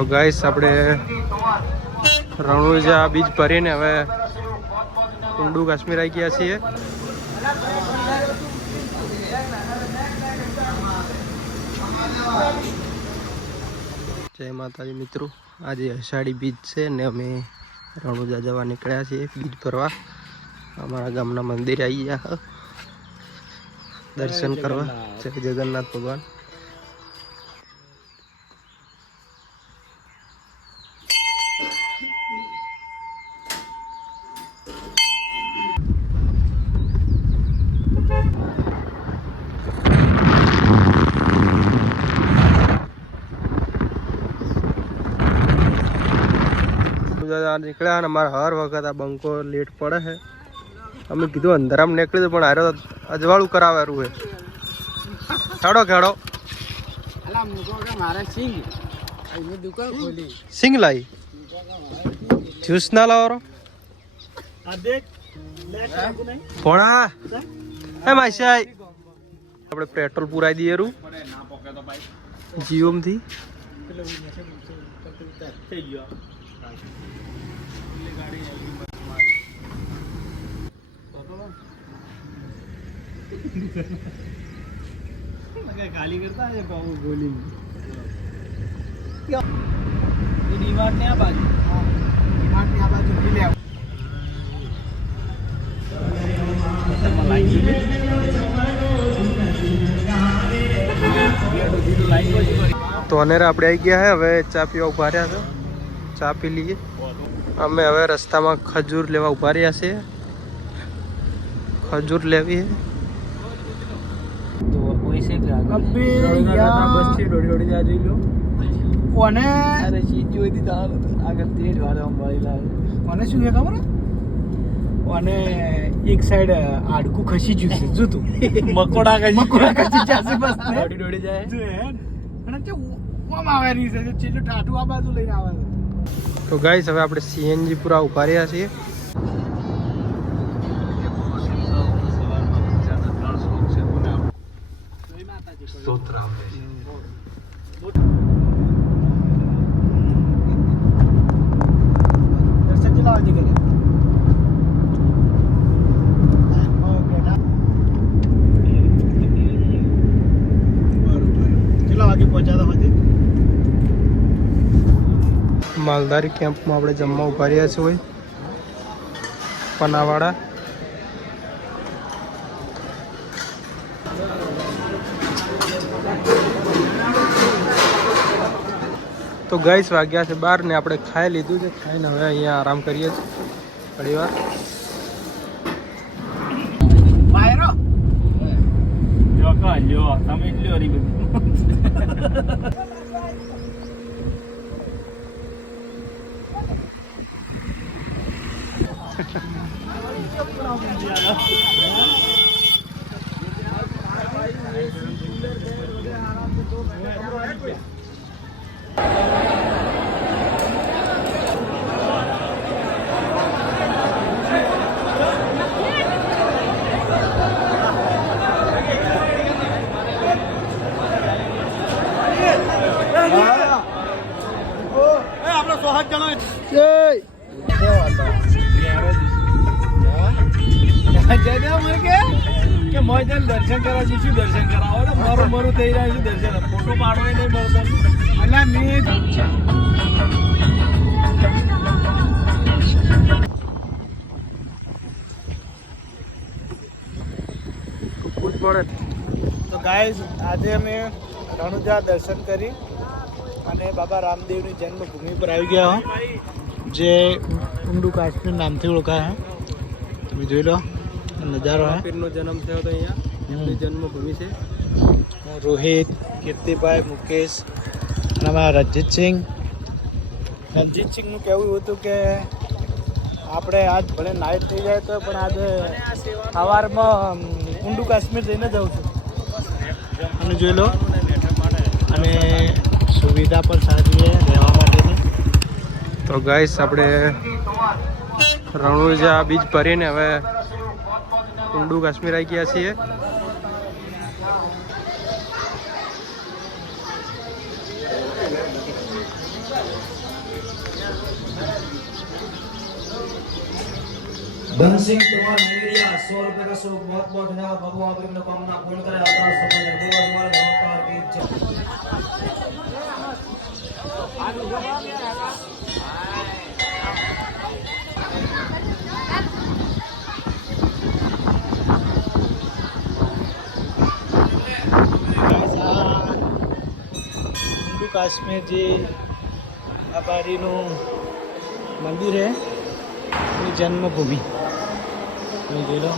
તો ગાઈસ આપણે રણુજા બીચ ભરીને હવે કુંડુ કાશ્મીર આવી ગયા છીએ. જય માતાજી મિત્રો, આજે અષાઢી બીજ છે ને અમે રણુજા જવા નીકળ્યા છીએ બીજ ભરવા. અમારા ગામના મંદિરે આવી ગયા દર્શન કરવા. જય જગન્નાથ ભગવાન. નીકળ્યા અને અમારે હર વખત આ બંકો લેટ પડે છે. અમે કીધું અંધારામાં નીકળી પણ હારે અજવાળું કરાવેલું છે. ખેડો ખેડો સિંગ લાઈ જ્યુસ ના લાવો ભોણા હે માસાઈ. આપણે પેટ્રોલ પુરાઈ દઈએ રૂ જીઓમ થી. गाली करता है बाबू गोली क्या ये दीवार ने आ बाजू दीवार ने आ बाजू ले आओ तो अनेरा આપણે આવી ગયા હે. હવે ચા પીવા ઉભા રહ્યા છે. ચા પી લઈએ. અમે હવે રસ્તામાં ખજૂર લેવા ઉભા રહ્યા છે. ખજૂર લેવી છે. અબે યાર બસ થી ડોડી જા જોઈ લો કોને. અરે ચીજ જોઈ દી તાર આગળ તેજ વાળો અંબાળી લાગે. કોને શું છે ખબર? કોને એક સાઈડ આડકું ખસી ગયું છે. જો તું મકોડા ખસી જશે બસ ડોડી જાય જો હે. અને તે ઓમ આવે રહી છે ચેલો ટાટુ આ બાજુ લઈને આવે છે. તો ગાઈસ હવે આપણે સીએનજી પૂરા ઉભા રહ્યા છીએ. માલધારી કેમ્પમાં આપણે જમવા ઉભા રહ્યા છીએ. પનાવાડા તો ગાઈસ વાગ્યા છે 12 ને આપણે ખાઈ લીધું છે. ખાઈને હવે અહીંયા આરામ કરીએ છીએ થોડી વાર. દર્શન કરવા જઈશું. દર્શન કરાવો મારું થઈ રહ્યા છે. દર્શન ફોટો પાડવો નહીં મળતો. એટલે મેં તો ગાઈસ આજે અમે રણુજા દર્શન કરી અને બાબા રામદેવની જન્મભૂમિ પર આવી ગયા હો, જે કુંડુ કાશ્મીર નામથી ઓળખાય છે. તમે જોઈ લો નજારો. પીરનો જન્મ થયો તો અહીંયા એમની જન્મભૂમિ છે. રોહિત, કીર્તિભાઈ, મુકેશ અને અમારા રણજીતસિંહનું કહેવું હતું કે આપણે આજ ભલે નાઇટ થઈ જાય તો પણ આજે સવારમાં કુંડુ કાશ્મીર જઈને જવું છું. અને જોઈ લો અને સુવિધા પણ સારી છે રહેવા માટેની. તો ગાઈસ આપણે રણુજા બીચ ભરીને હવે કુંડુ કાશ્મીર આવી ગયા છીએ. धन सिंह कुमार नवेरिया 100 रुपए का शुभ बहुत बहुत धन्यवाद भगवान आपकी मनोकामना पूर्ण करे अवतार सफल है बोल हमारे अवतार की जय हिंदू कास्ट में जे अबारीનું મંદિર है એની જન્મભૂમિ તમે જોઈ લો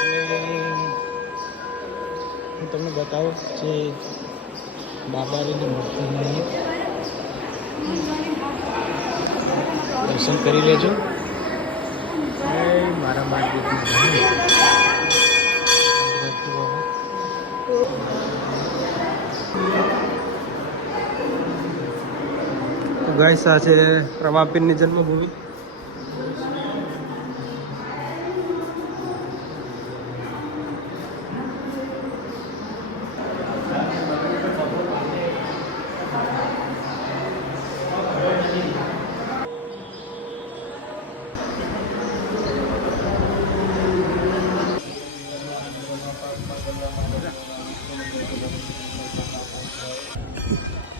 અને હું તમને બતાવું જે બાબારીની મૂર્તિને દર્શન કરી લેજો મારા માટે તો ગાઈસ આ છે રમાપીરની જન્મભૂમિ.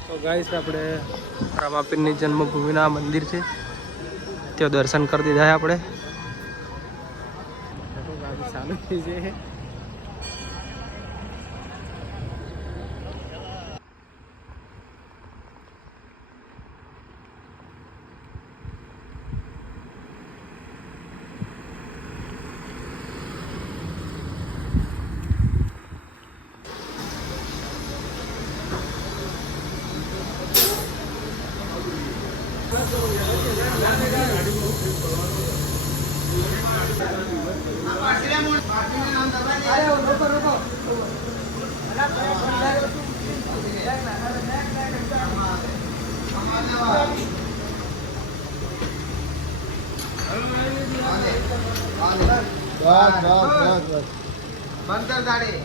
તો ગાઈસ આપણે રામાપીરની જન્મભૂમિના મંદિર છે ત્યાં દર્શન કરી દીધા છે આપણે. ગાડી ચાલુ થઈ છે. બંધ કર ગાડી.